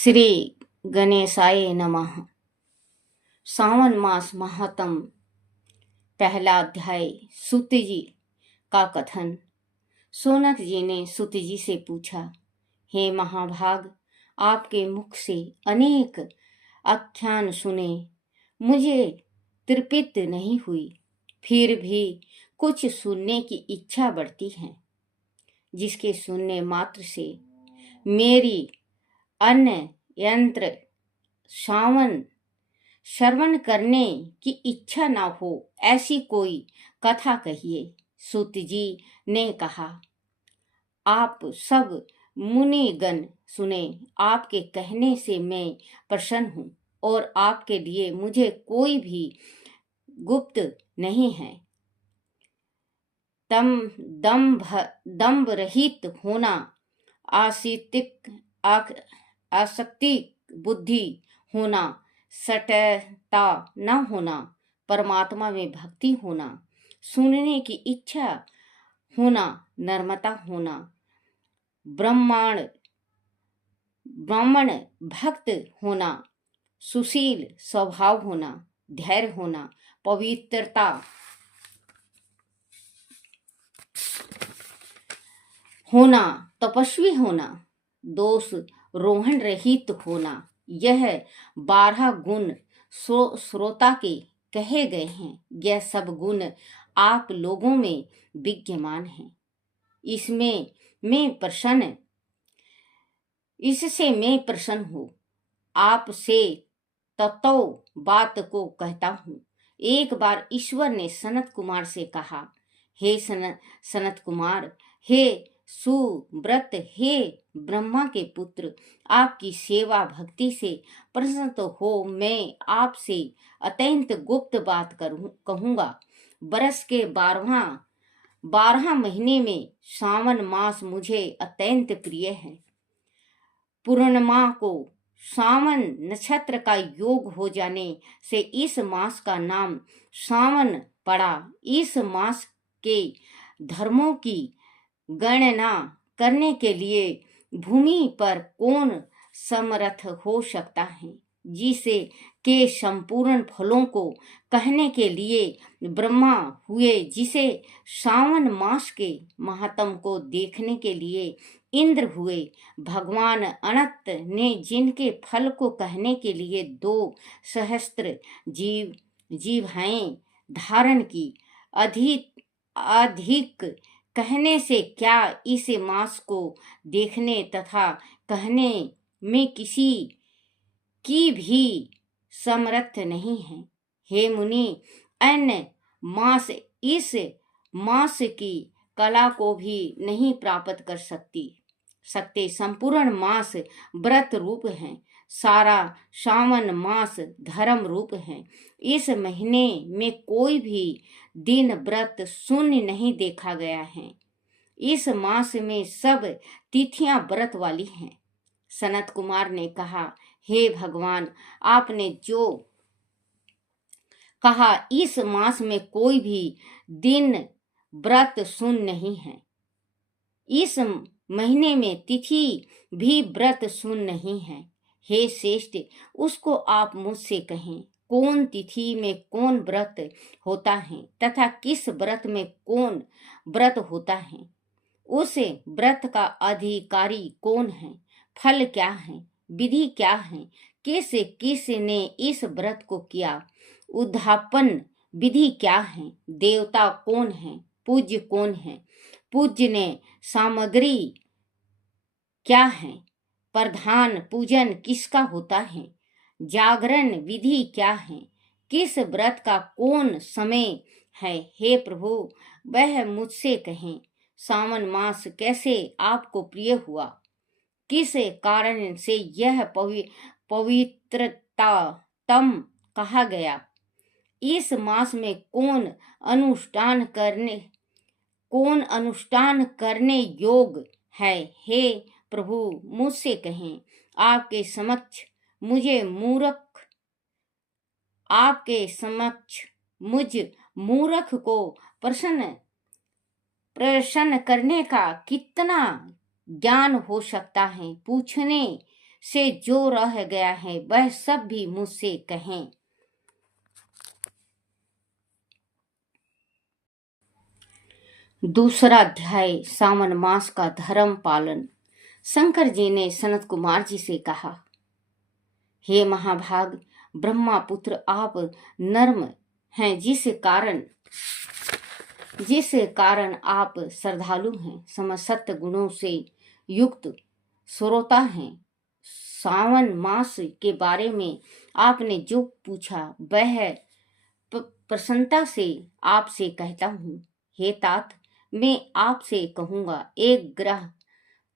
श्री गणेशाय नमः। सावन मास महात्म, पहला अध्याय। सूत जी का कथन। सोनक जी ने सूत जी से पूछा, हे महाभाग, आपके मुख से अनेक आख्यान सुने, मुझे तृप्ति नहीं हुई, फिर भी कुछ सुनने की इच्छा बढ़ती है, जिसके सुनने मात्र से मेरी अन्य यंत्र श्रवण करने की इच्छा ना हो, ऐसी कोई कथा कहिए। सूत जी ने कहा, आप सब मुनिगण सुने, आपके कहने से मैं प्रसन्न हूँ और आपके लिए मुझे कोई भी गुप्त नहीं है। दंभ रहित होना, आसक्ति बुद्धि होना, सटता न होना, परमात्मा में भक्ति होना, सुनने की इच्छा होना, नम्रता होना, ब्राह्मण भक्त होना, सुशील स्वभाव होना, धैर्य होना, पवित्रता होना, तपस्वी होना, दोष रोहन रहित होना, यह 12 गुण श्रोता के कहे गए हैं। यह सब गुण आप लोगों में विद्यमान हैं। इससे मैं प्रसन्न हूँ। आपसे तत्व बात को कहता हूँ। एक बार ईश्वर ने सनत कुमार से कहा, हे सनत कुमार, हे सुव्रत, हे ब्रह्मा के पुत्र, आपकी सेवा भक्ति से प्रसन्न हो मैं आपसे अत्यंत गुप्त बात कहूँगा। बरस के 12 महीने में सावन मास मुझे अत्यंत प्रिय है। पूर्णिमा को सावन नक्षत्र का योग हो जाने से इस मास का नाम सावन पड़ा। इस मास के धर्मों की गणना करने के लिए भूमि पर कौन समर्थ हो सकता है, जिसे के संपूर्ण फलों को कहने के लिए ब्रह्मा हुए, जिसे सावन मास के महात्म को देखने के लिए इंद्र हुए, भगवान अनंत ने जिनके फल को कहने के लिए 2 सहस्त्र जीवाएं धारण की, अधिक कहने से क्या इस मास को देखने तथा कहने में किसी की भी समर्थ नहीं है। हे मुनि, अन्य मास इस मास की कला को भी नहीं प्राप्त कर सकते। संपूर्ण मास व्रत रूप है, सारा सावन मास धर्म रूप है। इस महीने में कोई भी दिन व्रत शून्य नहीं देखा गया है। इस मास में सब तिथियां व्रत वाली हैं। सनत कुमार ने कहा, हे भगवान, आपने जो कहा इस मास में कोई भी दिन व्रत शून्य नहीं है। इस महीने में तिथि भी व्रत शून्य नहीं है। हे श्रेष्ठ, उसको आप मुझसे कहें, कौन तिथि में कौन व्रत होता है तथा किस व्रत में कौन व्रत होता है। उस व्रत का अधिकारी कौन है, फल क्या है, विधि क्या है, किस ने इस व्रत को किया, उद्यापन विधि क्या है, देवता कौन है, पूज्य कौन है, पूज्य ने सामग्री क्या है, प्रधान पूजन किसका होता है, जागरण विधि क्या है, किस व्रत का कौन समय है। हे प्रभु, वह मुझसे कहें, सावन मास कैसे आपको प्रिय हुआ, किस कारण से यह पवित्रतम कहा गया, इस मास में कौन अनुष्ठान करने योग्य है। हे प्रभु, मुझसे कहें, आपके समक्ष मुझ मूर्ख को प्रसन्न करने का कितना ज्ञान हो सकता है। पूछने से जो रह गया है वह सब भी मुझसे कहें। दूसरा अध्याय, सावन मास का धर्म पालन। शंकर जी ने सनत कुमार जी से कहा, हे महाभाग ब्रह्मा पुत्र, आप नर्म हैं, जिस कारण आप श्रद्धालु हैं, समसत गुणों से युक्त श्रोता हैं। सावन मास के बारे में आपने जो पूछा वह प्रसन्नता से आपसे कहता हूँ। हे तात, मैं आपसे कहूँगा, एक ग्रह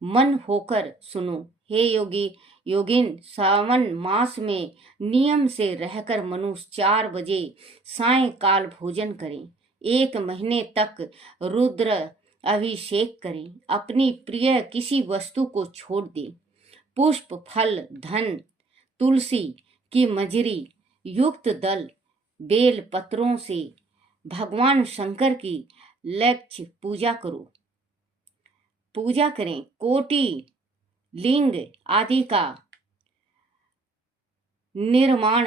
मन होकर सुनो। हे योगिन, सावन मास में नियम से रहकर मनुष्य 4 बजे सायंकाल भोजन करें। 1 महीने तक रुद्र अभिषेक करें। अपनी प्रिय किसी वस्तु को छोड़ दें। पुष्प, फल, धन, तुलसी की मंजरी युक्त दल, बेल पत्रों से भगवान शंकर की लक्ष्य पूजा करें। कोटि लिंग आदि का निर्माण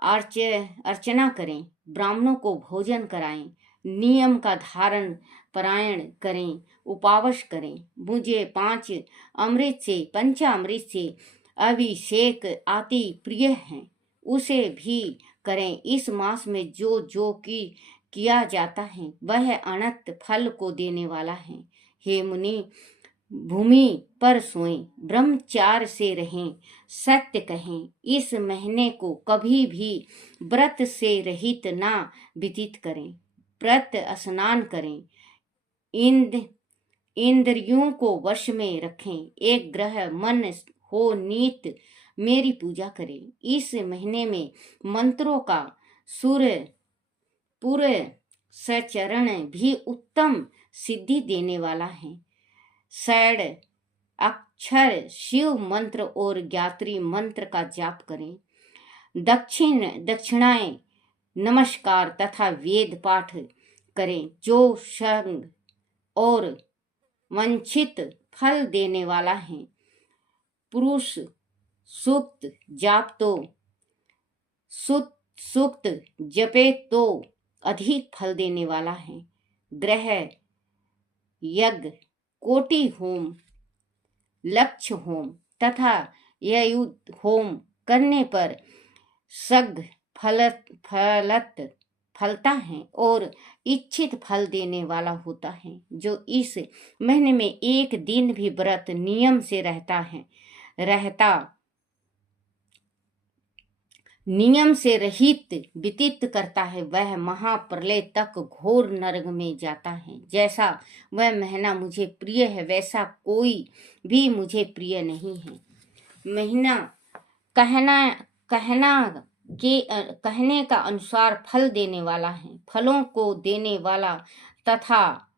अर्चना करें। ब्राह्मणों को भोजन कराएं। नियम का धारण परायण करें। उपवास करें। मुझे पंचामृत से अभिषेक अति प्रिय है, उसे भी करें। इस मास में जो किया जाता है वह अनंत फल को देने वाला है। हे मुनि, भूमि पर सोएं, ब्रह्मचार्य से रहें, सत्य कहें। इस महीने को कभी भी व्रत से रहित ना व्यतीत करें। व्रत स्नान करें। इंद्रियों को वश में रखें। एक ग्रह मन हो नित मेरी पूजा करें। इस महीने में मंत्रों का पूरे सचरण भी उत्तम सिद्धि देने वाला है। 6 अक्षर शिव मंत्र और गायत्री मंत्र का जाप करें। दक्षिणाएं, नमस्कार तथा वेद पाठ करें, जो संग और वांछित फल देने वाला है। पुरुष सूक्त जपे तो अधिक फल देने वाला है। ग्रह यज्ञ, कोटि होम, लक्ष्य होम तथा युद्ध होम करने पर सग फलता है और इच्छित फल देने वाला होता है। जो इस महीने में एक दिन भी व्रत नियम से नियम से रहित व्यतीत करता है, वह महाप्रलय तक घोर नरक में जाता है। जैसा वह महीना मुझे प्रिय है, वैसा कोई भी मुझे प्रिय नहीं है। महीना कहने का अनुसार फल देने वाला है, फलों को देने वाला तथा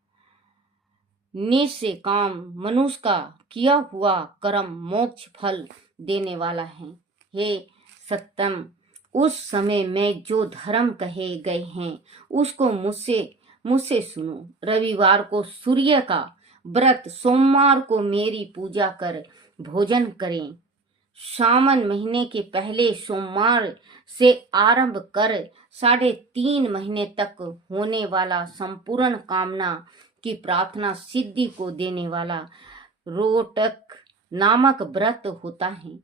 निष्काम मनुष्य का किया हुआ कर्म मोक्ष फल देने वाला है। हे सत्तम, उस समय में जो धर्म कहे गए हैं उसको मुझसे सुनो। रविवार को सूर्य का व्रत, सोमवार को मेरी पूजा कर भोजन करें। सावन महीने के पहले सोमवार से आरंभ कर 3.5 महीने तक होने वाला संपूर्ण कामना की प्रार्थना सिद्धि को देने वाला रोटक नामक व्रत होता है।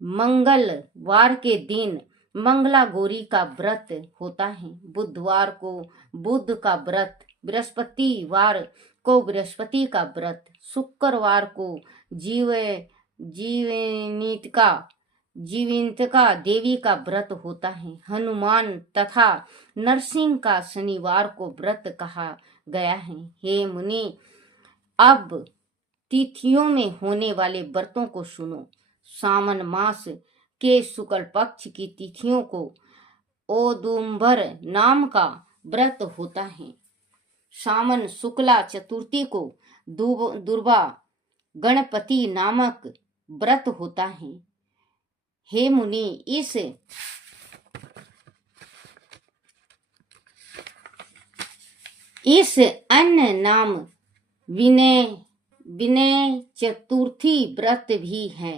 मंगलवार के दिन मंगला गौरी का व्रत होता है। बुधवार को बुध का व्रत, बृहस्पतिवार को बृहस्पति का व्रत, शुक्रवार को जीविंतिका देवी का व्रत होता है। हनुमान तथा नरसिंह का शनिवार को व्रत कहा गया है। हे मुनि, अब तिथियों में होने वाले व्रतों को सुनो। सावन मास के शुक्ल पक्ष की तिथियों को औदुंबर नाम का व्रत होता है। सावन शुक्ला चतुर्थी को दुर्गा गणपति नामक व्रत होता है। हे मुनि, इस अन्य नाम विनय चतुर्थी व्रत भी है।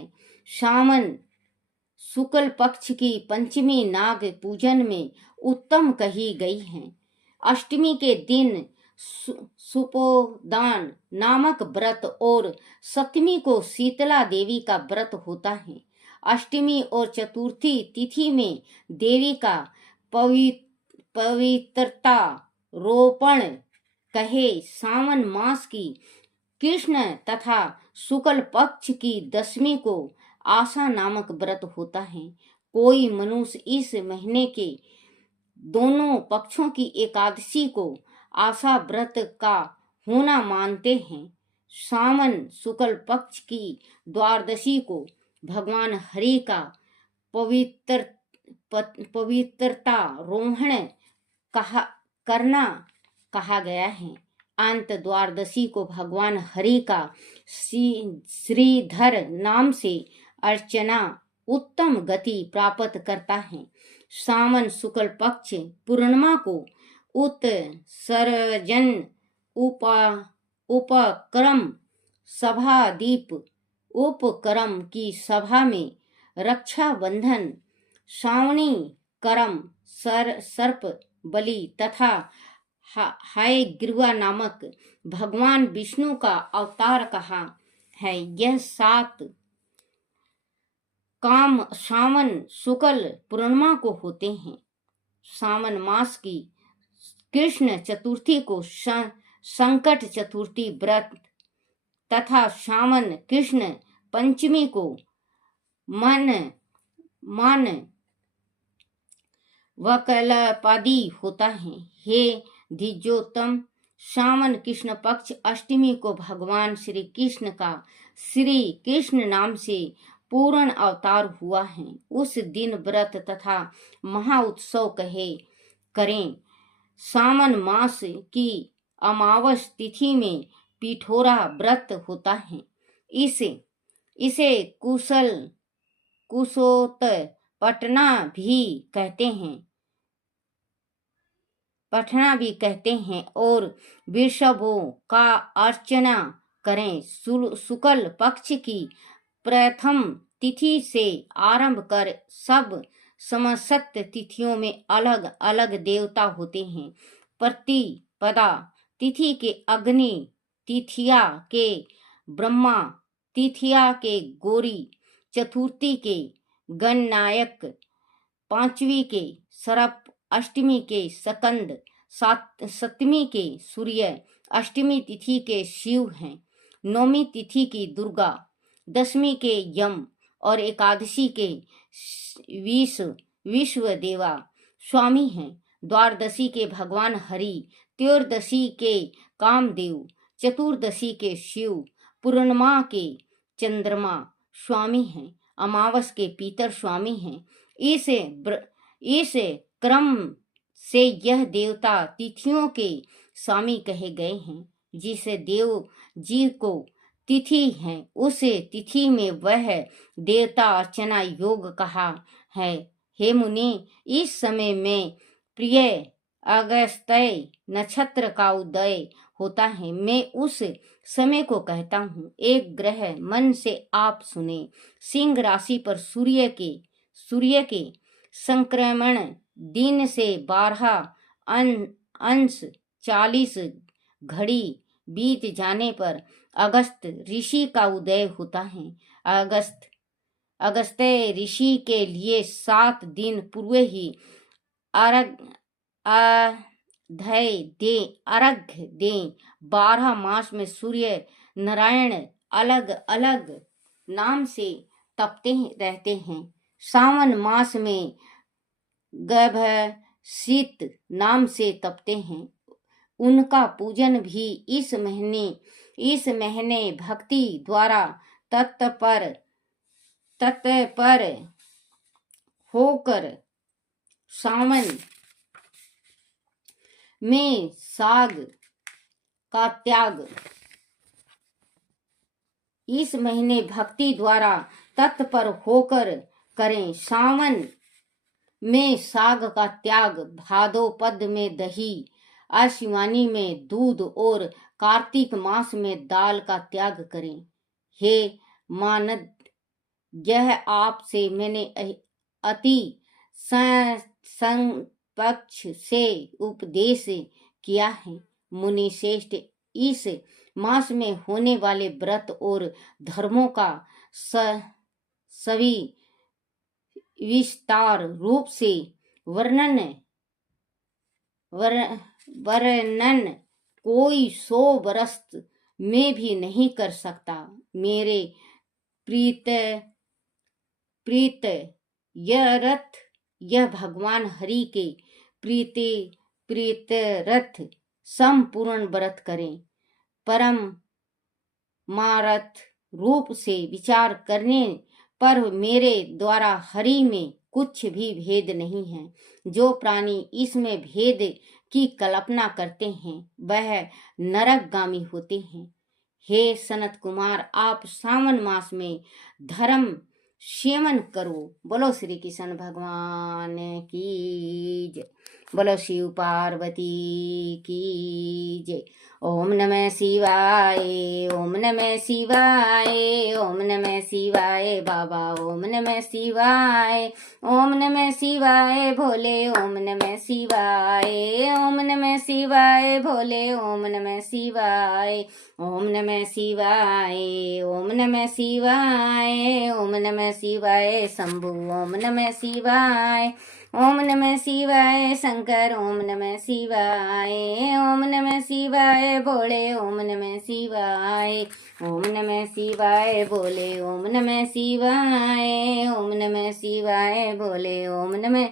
सावन शुक्ल पक्ष की पंचमी नाग पूजन में उत्तम कही गई है। अष्टमी के दिन सुपोदान नामक व्रत और सप्तमी को शीतला देवी का व्रत होता है। अष्टमी और चतुर्थी तिथि में देवी का पवित्रता रोपण कहे। सावन मास की कृष्ण तथा शुक्ल पक्ष की दशमी को आशा नामक व्रत होता है। कोई मनुष्य इस महीने के दोनों पक्षों की एकादशी को आशा व्रत का होना मानते हैं। सावन शुक्ल पक्ष की द्वादशी को भगवान हरि का पवित्रता रोहण करना कहा गया है। अंत द्वादशी को भगवान हरि का श्रीधर नाम से अर्चना उत्तम गति प्राप्त करता है। सावन शुक्ल पक्ष पूर्णिमा को उत्सर्जन उपक्रम सभा दीप उपक्रम की सभा में रक्षाबंधन श्रावणी करम सर्प बलि तथा हयग्रीवा नामक भगवान विष्णु का अवतार कहा है। यह 7 काम सावन शुक्ल पूर्णिमा को होते हैं। सावन मास की कृष्ण चतुर्थी को संकट चतुर्थी व्रत तथा सावन कृष्ण पंचमी को मन वकलपादी होता है। हे द्विजोत्तम, सावन कृष्ण पक्ष अष्टमी को भगवान श्री कृष्ण का श्री कृष्ण नाम से पूर्ण अवतार हुआ है। उस दिन व्रत तथा महाउत्सव करें। सावन मास की अमावस तिथि में पिठोरा व्रत होता है। इसे कुशोत पटना भी कहते हैं और वृषभों का अर्चना करें। शुक्ल पक्ष की प्रथम तिथि से आरंभ कर सब समस्त तिथियों में अलग अलग देवता होते हैं। प्रतिपदा तिथि के अग्नि, तिथिया के ब्रह्मा, तिथिया के गौरी, चतुर्थी के गणनायक, पांचवी के सर्प, अष्टमी के स्कंद, सप्तमी के सूर्य, अष्टमी तिथि के शिव हैं, नौमी तिथि की दुर्गा, दशमी के यम और एकादशी के विश्व देवा स्वामी हैं। द्वादशी के भगवान हरि, त्रयोदशी के कामदेव, चतुर्दशी के शिव, पूर्णिमा के चंद्रमा स्वामी हैं, अमावस के पीतर स्वामी हैं। इस क्रम से यह देवता तिथियों के स्वामी कहे गए हैं। जिस देव जी को तिथि है उस तिथि में वह देवता अर्चना योग कहा है। हे मुनि, इस समय में प्रिय अगस्त्य नक्षत्र का उदय होता है। मैं उस समय को कहता हूँ। एक ग्रह मन से आप सुने। सिंह राशि पर सूर्य के संक्रमण दिन से 12 अंश 40 घड़ी बीत जाने पर अगस्त ऋषि का उदय होता है। अगस्त्य ऋषि के लिए 7 दिन पूर्व ही अर्घ्य दें। 12 मास में सूर्य नारायण अलग अलग नाम से तपते रहते हैं। सावन मास में गभसीत नाम से तपते हैं। उनका पूजन भी इस महीने भक्ति द्वारा तत्पर होकर सावन में साग का त्याग इस महीने भक्ति द्वारा तत्पर होकर करें। सावन में साग का त्याग, भादो पद में दही, आश्विनी में दूध और कार्तिक मास में दाल का त्याग करें। हे मानद, यह आपसे मैंने अति संपक्ष से उपदेश किया है। मुनि श्रेष्ठ, इस मास में होने वाले व्रत और धर्मों का सभी विस्तार रूप से वर्णन कोई 100 वर्ष में भी नहीं कर सकता। मेरे प्रीत यह भगवान हरि के प्रीतरथ संपूर्ण व्रत करें। परम मारथ रूप से विचार करने पर मेरे द्वारा हरि में कुछ भी भेद नहीं है। जो प्राणी इसमें भेद की कल्पना करते हैं वह नरकगामी होते हैं। हे सनत कुमार, आप सावन मास में धर्म सेवन करो। बोलो श्री कृष्ण भगवान की जय। बोलो शिव पार्वती की जय। ओम नमः शिवाय, ओम नमः शिवाय, ओम नमः शिवाय बाबा, ओम नमः शिवाय, ओम नमः शिवाय भोले, ओम नमः शिवाय, ओम नमः शिवाय भोले, ओम नमः शिवाय, ओम नमः शिवाय, ओम नमः शिवाय, ओम नमः शिवाय शंभु, ओम नमः शिवाय, ओम नमः शिवाय शंकर, ओम नमः शिवाय, ओम नमः शिवाय भोले, ओम नमः शिवाय, ओम नमः शिवाय भोले, ओम नमः शिवाय, ओम नमः शिवाय भोले, ओम नमः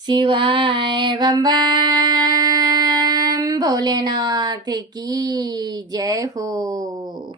शिवाय। बम बम भोलेनाथ की जय हो।